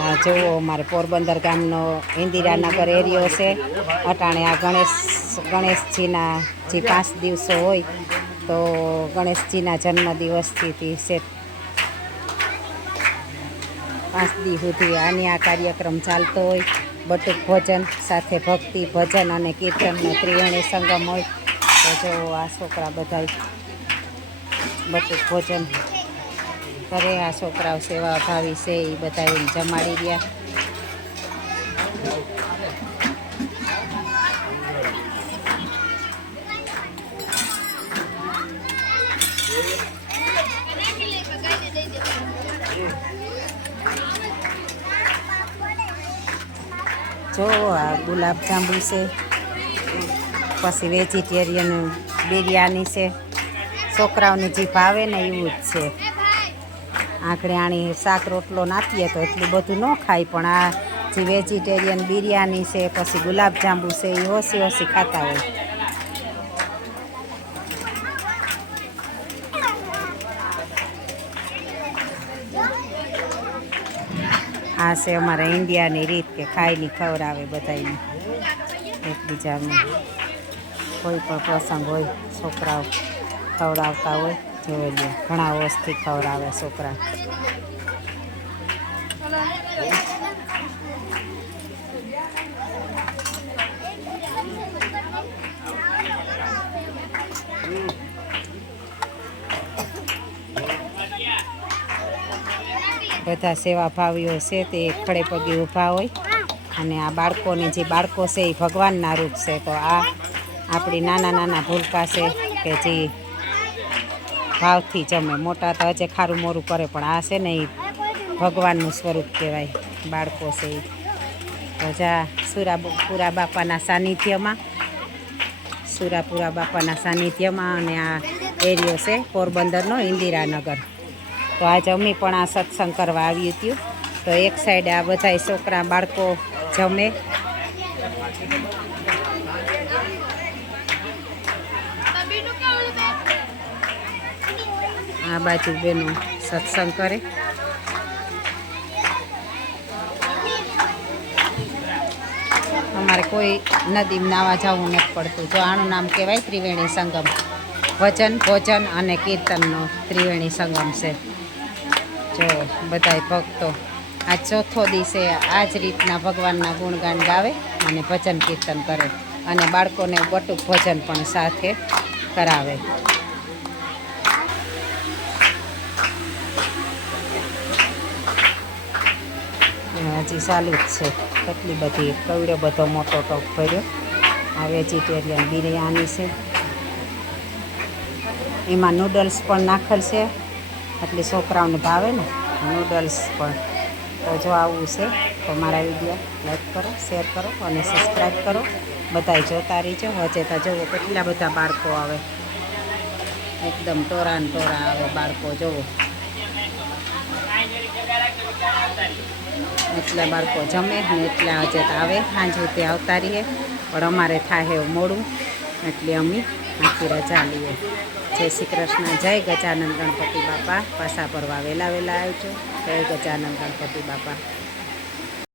આ જુઓ, અમારે પોરબંદર ગામનો ઇન્દિરાનગર એરિયો છે. અટાણે આ ગણેશ, ગણેશજીના જે પાંચ દિવસો હોય, તો ગણેશજીના જન્મદિવસથી છે. પાંચ દી સુધી આની આ કાર્યક્રમ ચાલતો હોય. બટુક ભોજન, સાથે ભક્તિ, ભજન અને કીર્તનનો ત્રિવેણી સંગમ હોય. તો જો આ છોકરા બધા બટુક ભોજન કરે આ છોકરાઓ સેવા ભાવી છે એ બધા જમાડી ગયા જો, આ ગુલાબ જાંબુ છે, પછી વેજીટેરિયન, બિરયાની છે. છોકરાઓને જે ભાવે ને એવું જ છે. આંકડે આણી શાક રોટલો નાખીએ તો એટલું બધું ન ખાય, પણ આ જે વેજીટેરિયન બિરયાની છે, પછી ગુલાબ જાંબુ છે, એ હોસી હોસી ખાતા હોય. આ છે અમારા ઇન્ડિયાની રીત કે ખાઈને ખવડાવે બધાને એકબીજાને. કોઈ પણ પ્રસંગ હોય, છોકરાઓ ખવડાવતા હોય. જોઈ લે, ઘણા વર્ષથી ખવડાવે છોકરા. બધા સેવાભાવીઓ છે તે ખડે પગે ઊભા હોય. અને આ બાળકોને જે બાળકો છે એ ભગવાનના રૂપ છે. તો આ આપણી નાના નાના ભૂલકા છે કે જે ભાવથી જમે. મોટા તો હજે ખારું મોરું કરે, પણ આ છે ને એ ભગવાનનું સ્વરૂપ કહેવાય, બાળકો છે એ રજા સુરા સુરાપુરા બાપાના સાનિધ્યમાં સુરાપુરા બાપાના સાનિધ્યમાં અને આ એરિયો છે પોરબંદરનો ઇન્દિરાનગર. તો આજે અમે પણ આ સત્સંગ કરવા આવ્યું હતું તો એક સાઈડે આ બધા છોકરા બાળકો જમે. આ બાજુ બેનો સત્સંગ કરે. અમારે કોઈ નદીમાં નાવા જવું નથી પડતું. જો આનું નામ કહેવાય ત્રિવેણી સંગમ. વચન, ભોજન અને કીર્તનનો ત્રિવેણી સંગમ છે. જો બધાય ભક્તો આ ચોથો દિવસે આ જ રીતના ભગવાનના ગુણગાન ગાવે અને ભજન કીર્તન કરે અને બાળકોને બટુક ભજન પણ સાથે કરાવે. હજી ચાલુ જ છે. કેટલી બધી કવડો બધો મોટો ટોપ ભર્યો. આ વેજીટેરિયન બિરયાની છે. એમાં નૂડલ્સ પણ નાખેલ છે. એટલે છોકરાઓને ભાવે ને નૂડલ્સ પણ. તો જો આવું છે, તો મારા વીડિયો લાઈક કરો શેર કરો અને સબસ્ક્રાઈબ કરો. બધાય જોતા રહીજો. વચ્ચે તો જુઓ કેટલા બધા બાળકો આવે. એકદમ ટોરા ટોરા આવે બાળકો, જુઓ. એટલા બાળકો જમે ને એટલા તો આવે, સાંજે તે આવતા રહીએ. પણ અમારે થાય એવું મોડું, એટલે અમે આખી રજા લઈએ. જય શ્રી કૃષ્ણ, જય ગજાનંદ ગણપતિ બાપા. પાસા પરવા વહેલા વહેલા આવજો. જય ગજાનંદ ગણપતિ બાપા.